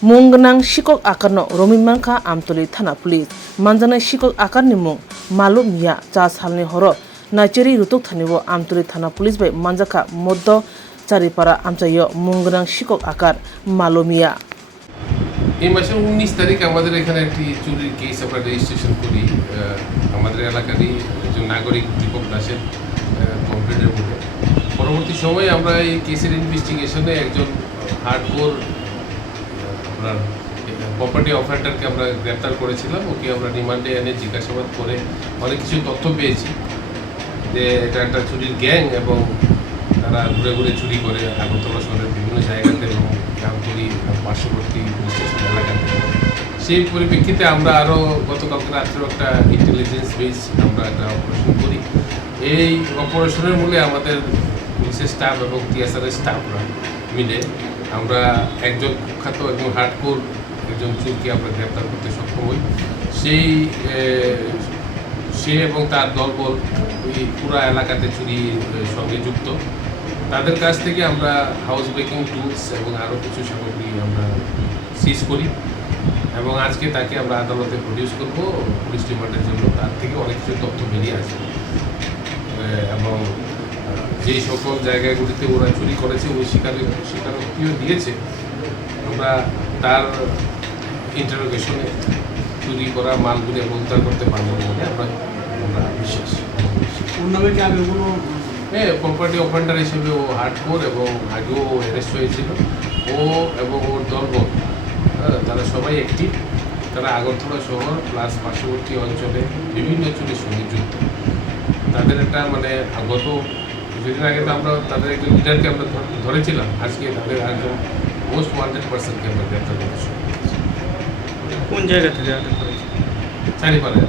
Mungnang Shikok Akarno Romimanka Amtoli Thana Police Manjana Shikok Akarni Mung Malum Ya Chas Halni Horo Nacheri Rutuk Thanibo Amtoli Thana Police by Manjaka Moddo Charipara Amchayo Mungnang Shikok Akar Malumia এই মাসের 19 তারিখ আমাদের এখানে একটি চুরির case আমরা registration করি আমাদের এলাকারই একজন নাগরিক দীপক দাসের কমপ্লেনের মধ্যে পরবর্তী সময়ে আমরা এই কেসের ইনভেস্টিগেশনে একজন হার্ডকোর আপনার প্রপার্টি অফারেটরকে আমরা গ্রেপ্তার করেছিলাম। ওকে আমরা রিমান্ডে এনে জিজ্ঞাসাবাদ করে অনেক কিছু তথ্য পেয়েছি যে এটা একটা চুরির গ্যাং এবং তারা ঘুরে ঘুরে চুরি করে আগরতলা শহরের বিভিন্ন জায়গাতে এবং গ্রামতলি পার্শ্ববর্তী স্টেশন এলাকাতে। সেই পরিপ্রেক্ষিতে আমরা আরও গতকালকে রাত্রেও একটা ইন্টেলিজেন্স বেস আমরা একটা অপারেশন করি। এই অপারেশনের মূলে আমাদের পুলিশের স্টাফ এবং টিএসআরের স্টাফরা মিলে আমরা একজন কুখ্যাত একজন হার্ডকোর একজন চোরকে আমরা গ্রেপ্তার করতে সক্ষম হই। সে এবং তার দলবল ওই পুরা এলাকাতে চুরির সঙ্গে যুক্ত। তাদের কাছ থেকে আমরা হাউস ব্রেকিং টুলস এবং আরও কিছু সামগ্রী আমরা সিজ করি এবং আজকে তাকে আমরা আদালতে প্রডিউস করব পুলিশ রিমান্ডের জন্য। তার থেকে অনেক কিছু তথ্য বেরিয়ে আসবে এবং যেই সকল জায়গাগুলিতে ওরা চুরি করেছে ওই স্বীকারোক্তিও দিয়েছে। আমরা তার ইন্টারোগেশনে চুরি করা মালগুলি আমরা উদ্ধার করতে পারবো বলে আমরা বিশ্বাস। প্রপার্টি অফেন্ডার হিসেবে ও হার্ডকোর এবং আগেও অ্যারেস্ট হয়েছিল। ও এবং ওর দলবল তারা সবাই অ্যাক্টিভ। তারা আগরতলা শহর প্লাস পার্শ্ববর্তী অঞ্চলে বিভিন্ন চুরির সঙ্গে যুক্ত। তাদের একটা মানে গত কিছুদিন আগে তো আমরা তাদের একজন লিডারকে আমরা ধরেছিলাম। আজকে তাদের একজন মোস্ট ওয়ান্টেড পার্সনকে আমরা গ্রেপ্তার করতে কোন জায়গা থেকে আটক করেছি? চারিপাড়া।